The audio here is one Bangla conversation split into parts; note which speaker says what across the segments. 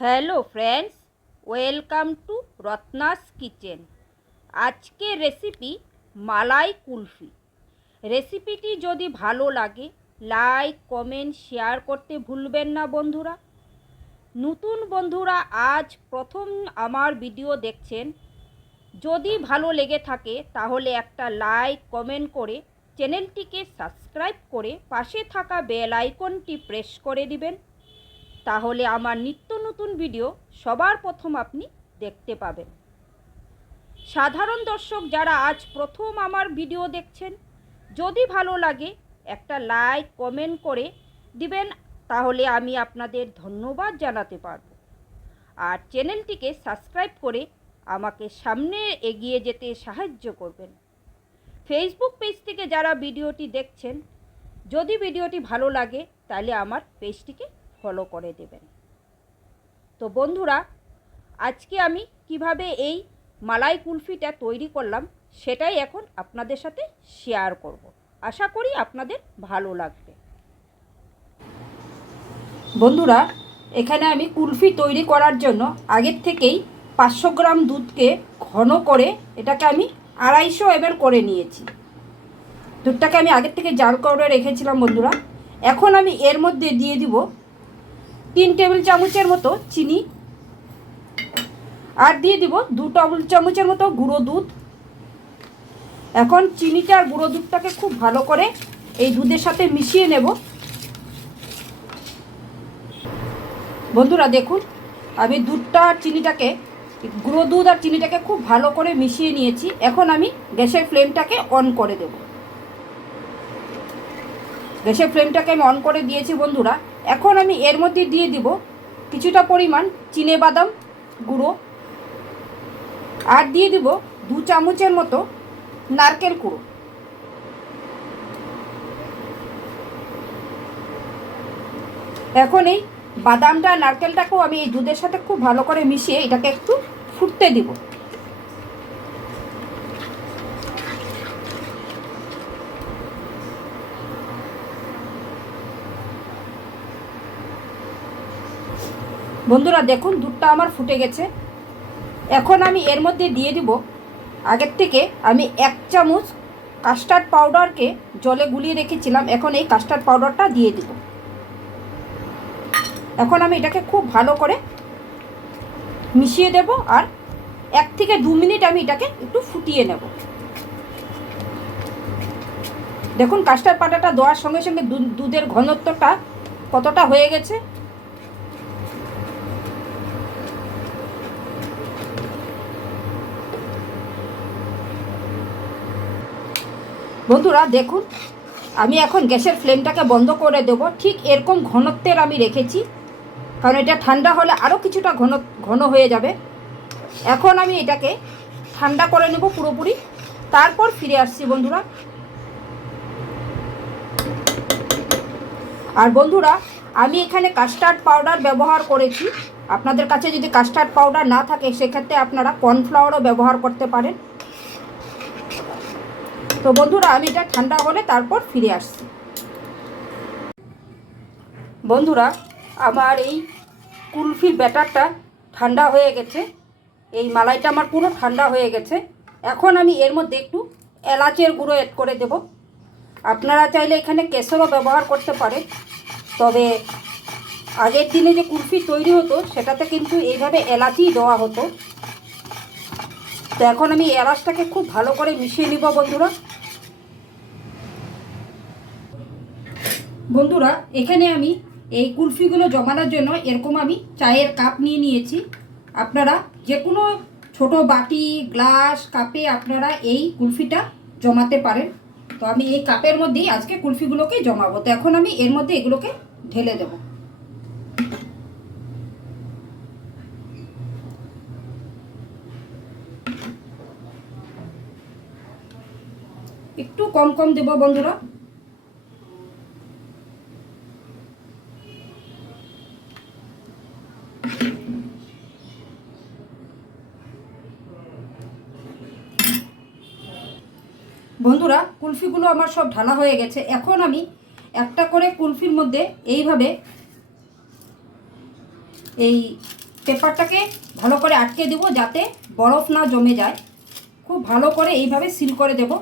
Speaker 1: Hello friends, welcome to Ratna's kitchen. আজকে রেসিপি মালাই কুলফি। রেসিপিটি যদি ভালো লাগে, লাইক, কমেন্ট, শেয়ার করতে ভুলবেন না বন্ধুরা। নতুন বন্ধুরা, আজ প্রথম আমার ভিডিও দেখছেন। যদি ভালো লেগে থাকে, তাহলে একটা লাইক, কমেন্ট করে চ্যানেলটিকে সাবস্ক্রাইব করে পাশে থাকা বেল আইকনটি প্রেস করে দিবেন। তাহলে আমার নিত্য নতুন ভিডিও সবার প্রথম আপনি দেখতে পাবেন। সাধারণ দর্শক যারা আজ প্রথম আমার ভিডিও দেখছেন, যদি ভালো লাগে একটা লাইক কমেন্ট করে দিবেন, তাহলে আমি আপনাদের ধন্যবাদ জানাতে পারব। আর চ্যানেলটিকে সাবস্ক্রাইব করে আমাকে সামনে এগিয়ে যেতে সাহায্য করবেন। ফেসবুক পেজ থেকে যারা ভিডিওটি দেখছেন, যদি ভিডিওটি ভালো লাগে, তাহলে আমার পেজটিকে ফলো করে দেবেন। তো বন্ধুরা, আজকে আমি কীভাবে এই মালাই কুলফিটা তৈরি করলাম সেটাই এখন আপনাদের সাথে শেয়ার করব। আশা করি আপনাদের ভালো লাগবে। বন্ধুরা, এখানে আমি কুলফি তৈরি করার জন্য আগের থেকেই পাঁচশো গ্রাম দুধকে ঘন করে এটাকে আমি আড়াইশো এবার করে নিয়েছি। দুধটাকে আমি আগের থেকে জাল করে রেখেছিলাম বন্ধুরা। এখন আমি এর মধ্যে দিয়ে দিব তিন টেবিল চামচের মতো চিনি। আর দিয়ে দিব দু টেবিল চামচের মতো গুঁড়ো দুধ। এখন চিনিটা আর গুঁড়ো দুধটাকে খুব ভালো করে এই দুধের সাথে মিশিয়ে নেব। বন্ধুরা দেখুন, আমি দুধটা আর চিনিটাকে, গুঁড়ো দুধ আর চিনিটাকে খুব ভালো করে মিশিয়ে নিয়েছি। এখন আমি গ্যাসের ফ্লেমটাকে অন করে দেব। গ্যাসের ফ্লেমটাকে আমি অন করে দিয়েছি বন্ধুরা। এখন আমি এর মধ্যে দিয়ে দিব কিছুটা পরিমাণ চিনে বাদাম গুঁড়ো আর দিয়ে দিব দু চামচের মতো নারকেল কুড়ো। এখন এই বাদামটা, নারকেলটাকেও আমি এই দুধের সাথে খুব ভালো করে মিশিয়ে এটাকে একটু ফুটতে দিব। বন্ধুরা দেখুন, দুধটা আমার ফুটে গেছে। এখন আমি এর মধ্যে দিয়ে দিব। আগের থেকে আমি এক চামচ কাস্টার্ড পাউডারকে জলে গুলিয়ে রেখেছিলাম। এখন এই কাস্টার্ড পাউডারটা দিয়ে দিব। এখন আমি এটাকে খুব ভালো করে মিশিয়ে দেব আর এক থেকে দু মিনিট আমি এটাকে একটু ফুটিয়ে নেব। দেখুন কাস্টার্ড পাউডারটা দেওয়ার সঙ্গে সঙ্গে দুধের ঘনত্বটা কতটা হয়ে গেছে? বন্ধুরা, দেখুন, আমি এখন গ্যাসের ফ্লেমটাকে বন্ধ করে দেব। ঠিক এরকম ঘনত্বের আমি রেখেছি, কারণ এটা ঠান্ডা হলে আরও কিছুটা ঘন ঘন হয়ে যাবে। এখন আমি এটাকে ঠান্ডা করে নেব পুরোপুরি। তারপর ফিরে আসছি বন্ধুরা। আর বন্ধুরা, আমি এখানে কাস্টার্ড পাউডার ব্যবহার করেছি। আপনাদের কাছে যদি কাস্টার্ড পাউডার না থাকে, সেক্ষেত্রে আপনারা কর্নফ্লাওয়ারও ব্যবহার করতে পারেন। তো বন্ধুরা, আমি এটা ঠান্ডা হলে তারপর ফিরে আসছি। বন্ধুরা, আমার এই কুলফির ব্যাটারটা ঠান্ডা হয়ে গেছে। এই মালাইটা আমার পুরো ঠান্ডা হয়ে গেছে। এখন আমি এর মধ্যে একটু এলাচের গুঁড়ো অ্যাড করে দেব। আপনারা চাইলে এখানে কেশরও ব্যবহার করতে পারেন। তবে আগের দিনে যে কুলফি তৈরি হতো, সেটাতে কিন্তু এইভাবে এলাচই দেওয়া হতো। তো এখন আমি এলাচটাকে খুব ভালো করে মিশিয়ে নিব, বন্ধুরা। বন্ধুরা, এখানে আমি এই কুলফিগুলো জমানোর জন্য এরকম আমি চায়ের কাপ নিয়ে নিয়েছি। আপনারা যে কোনো ছোটো বাটি, গ্লাস, কাপে আপনারা এই কুলফিটা জমাতে পারেন। তো আমি এই কাপের মধ্যেই আজকে কুলফিগুলোকে জমাবো। তো এখন আমি এর মধ্যে এগুলোকে ঢেলে দেব। একটু কম কম দেব বন্ধুরা। বন্ধুরা, কুলফিগুলো আমার সব ঢালা হয়ে গেছে। এখন আমি একটা করে কুলফির মধ্যে এইভাবে এই পেপারটাকে ভালো করে আটকে দেব যাতে বরফ না জমে যায়। খুব ভালো করে এইভাবে সিল করে দেব।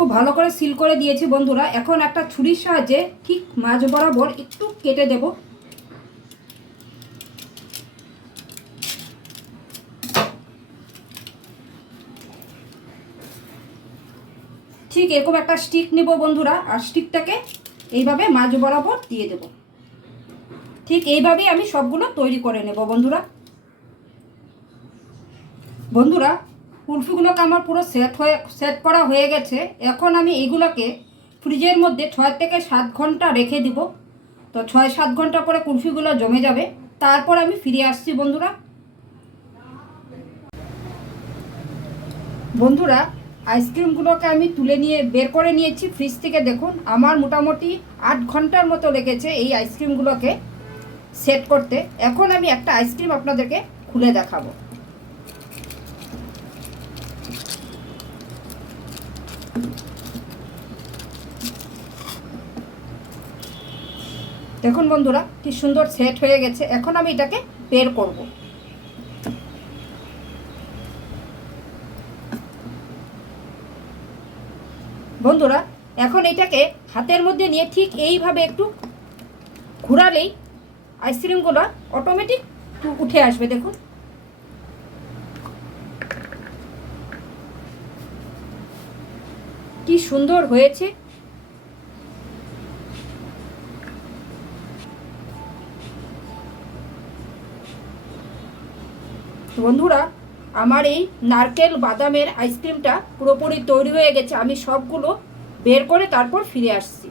Speaker 1: খুব ভালো করে সিল করে দিয়েছি বন্ধুরা। এখন একটা ছুরির সাহায্যে ঠিক মাঝ বরাবর একটু কেটে দেব। ঠিক এরকম একটা স্টিক নেব বন্ধুরা, আর স্টিকটাকে এইভাবে মাঝ বরাবর দিয়ে দেব। ঠিক এইভাবেই আমি সবগুলো তৈরি করে নেব বন্ধুরা। বন্ধুরা কুলফিগুলোকে আমার পুরো সেট হয়ে সেট করা হয়ে গেছে। এখন আমি এগুলোকে ফ্রিজের মধ্যে ছয় থেকে সাত ঘণ্টা রেখে দিব। তো ছয় সাত ঘণ্টা পরে কুলফিগুলো জমে যাবে। তারপর আমি ফিরে আসছি বন্ধুরা। বন্ধুরা আইসক্রিমগুলোকে আমি তুলে নিয়ে, বের করে নিয়েছি ফ্রিজ থেকে। দেখুন, আমার মোটামুটি আট ঘণ্টার মতো লেগেছে এই আইসক্রিমগুলোকে সেট করতে। এখন আমি একটা আইসক্রিম আপনাদেরকে খুলে দেখাবো। দেখুন বন্ধুরা, কি সুন্দর সেট হয়ে গেছে। এখন আমি এটাকে বের করব। বন্ধুরা, এখন এটাকে হাতের মধ্যে নিয়ে ঠিক এইভাবে একটু ঘোরালেই আইসক্রিমগুলো অটোমেটিক উঠে আসবে, দেখুন। কি সুন্দর হয়েছে। বন্ধুরা, আমার এই নারকেল বাদামের আইসক্রিমটা পুরোপুরি তৈরি হয়ে গেছে। আমি সবগুলো বের করে তারপর ফিরে আসছি।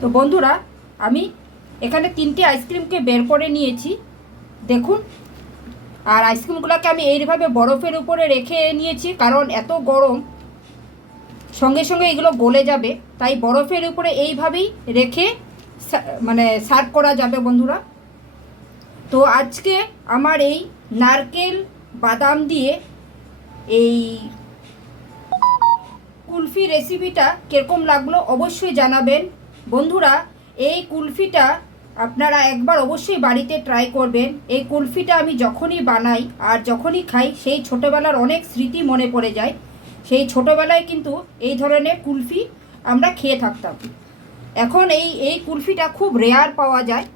Speaker 1: তো বন্ধুরা, আমি এখানে তিনটে আইসক্রিমকে বের করে নিয়েছি। দেখুন, আর আইসক্রিমগুলোকে আমি এইভাবে বরফের উপরে রেখে নিয়েছি, কারণ এত গরম। সঙ্গে সঙ্গে এগুলো গলে যাবে, তাই বরফের উপরে এইভাবেই রেখে মানে সার্ভ করা যাবে বন্ধুরা। তো আজকে আমার এই নারকেল বাদাম দিয়ে এই কুলফি রেসিপিটা কীরকম লাগল অবশ্যই জানাবেন। বন্ধুরা, এই কুলফিটা আপনারা একবার অবশ্যই বাড়িতে ট্রাই করবেন। এই কুলফিটা আমি যখনই বানাই আর যখনই খাই, সেই ছোটোবেলার অনেক স্মৃতি মনে পড়ে যায়। সেই ছোটোবেলায় কিন্তু এই ধরনের কুলফি আমরা খেয়ে থাকতাম। এখন এই এই কুলফিটা খুব রেয়ার পাওয়া যায়।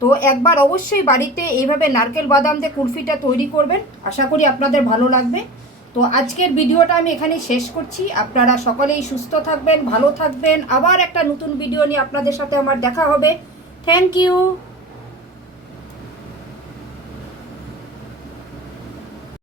Speaker 1: তো একবার অবশ্যই বাড়িতে এইভাবে নারকেল বাদাম দিয়ে কুলফিটা তৈরি করবেন। আশা করি আপনাদের ভালো লাগবে। তো আজকের ভিডিওটা আমি এখানে শেষ করছি। আপনারা সকলেই সুস্থ থাকবেন, ভালো থাকবেন। আবার একটা নতুন ভিডিও নিয়ে আপনাদের সাথে আমার দেখা হবে। Thank you